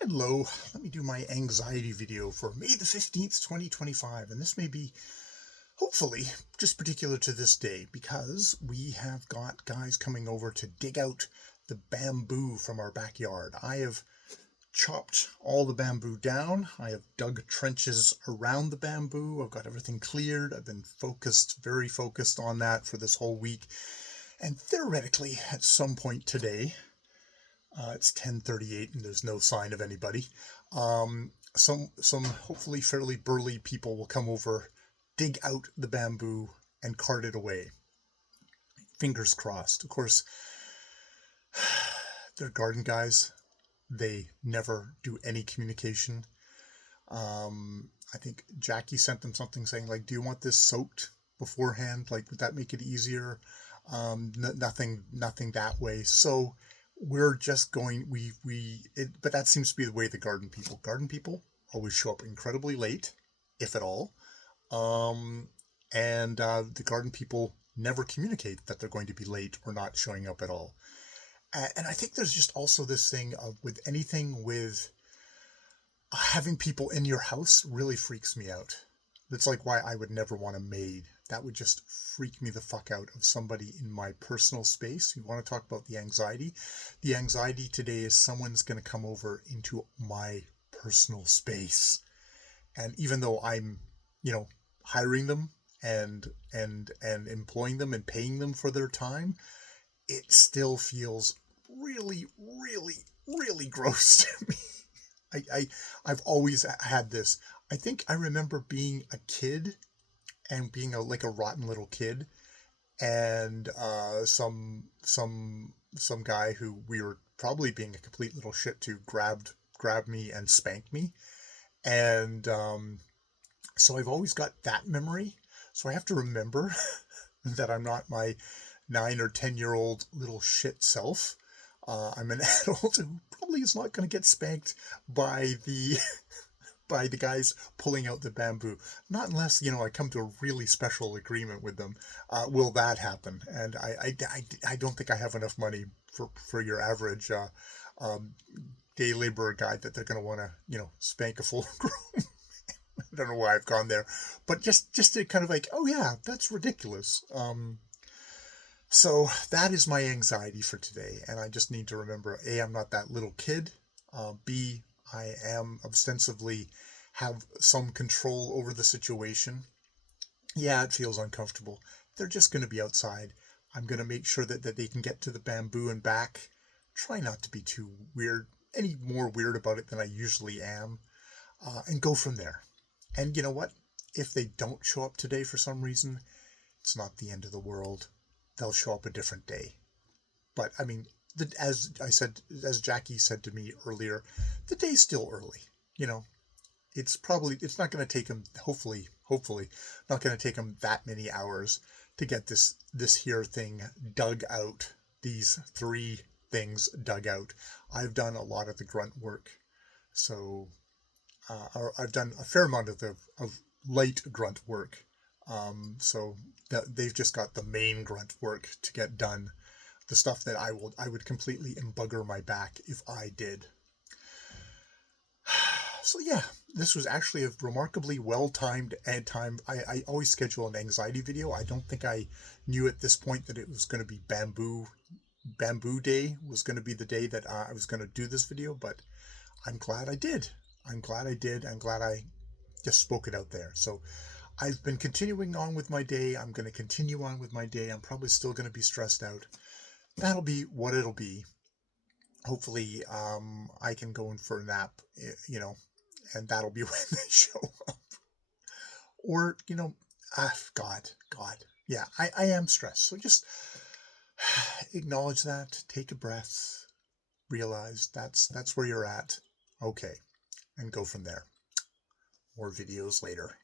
Hello, let me do my anxiety video for May the 15th, 2025. And this may be, hopefully, just particular to this day because we have got guys coming over to dig out the bamboo from our backyard. I have chopped all the bamboo down. I have dug trenches around the bamboo. I've got everything cleared. I've been very focused on that for this whole week. And theoretically, at some point today, it's 10:38 and there's no sign of anybody. Some hopefully fairly burly people will come over, dig out the bamboo, and cart it away. Fingers crossed. Of course, they're garden guys. They never do any communication. I think Jackie sent them something saying, like, do you want this soaked beforehand? Like, would that make it easier? Nothing that way. So we're just going, but that seems to be the way the garden people always show up incredibly late, if at all. And the garden people never communicate that they're going to be late or not showing up at all. And I think there's just also this thing of with anything with having people in your house really freaks me out. That's like why I would never want a maid. That would just freak me the fuck out of somebody in my personal space. You want to talk about the anxiety? The anxiety today is someone's going to come over into my personal space. And even though I'm, hiring them and employing them and paying them for their time, it still feels really, really, really gross to me. I've always had this. I think I remember being a kid and being like a rotten little kid, and some guy who we were probably being a complete little shit to grabbed me and spanked me, and so I've always got that memory. So I have to remember that I'm not my 9 or 10-year-old little shit self. I'm an adult who probably is not going to get spanked by the guys pulling out the bamboo. Not unless, I come to a really special agreement with them. Will that happen? And I don't think I have enough money for your average day laborer guy that they're going to want to, spank a full grown. I don't know why I've gone there, but just to kind of like, oh yeah, that's ridiculous. So that is my anxiety for today, and I just need to remember: A, I'm not that little kid. B, I am ostensibly have some control over the situation. Yeah, it feels uncomfortable. They're just going to be outside. I'm going to make sure that they can get to the bamboo and back. Try not to be too weird, any more weird about it than I usually am, and go from there. And you know what? If they don't show up today for some reason, it's not the end of the world. They'll show up a different day. But I mean, as Jackie said to me earlier, the day's still early. It's not going to take them, hopefully, not going to take them that many hours to get this here thing dug out. These 3 things dug out. I've done a lot of the grunt work, so I've done a fair amount of light grunt work. So that they've just got the main grunt work to get done. The stuff that I would completely embugger my back if I did. So yeah, this was actually a remarkably well-timed ad time. I always schedule an anxiety video. I don't think I knew at this point that it was going to be bamboo day was going to be the day that I was going to do this video, but I'm glad I did. I'm glad I just spoke it out there. So I've been continuing on with my day. I'm going to continue on with my day. I'm probably still going to be stressed out. That'll be what it'll be. Hopefully, I can go in for a nap, and that'll be when they show up. Or, God. Yeah, I am stressed. So just acknowledge that, take a breath, realize that's where you're at. Okay, and go from there. More videos later.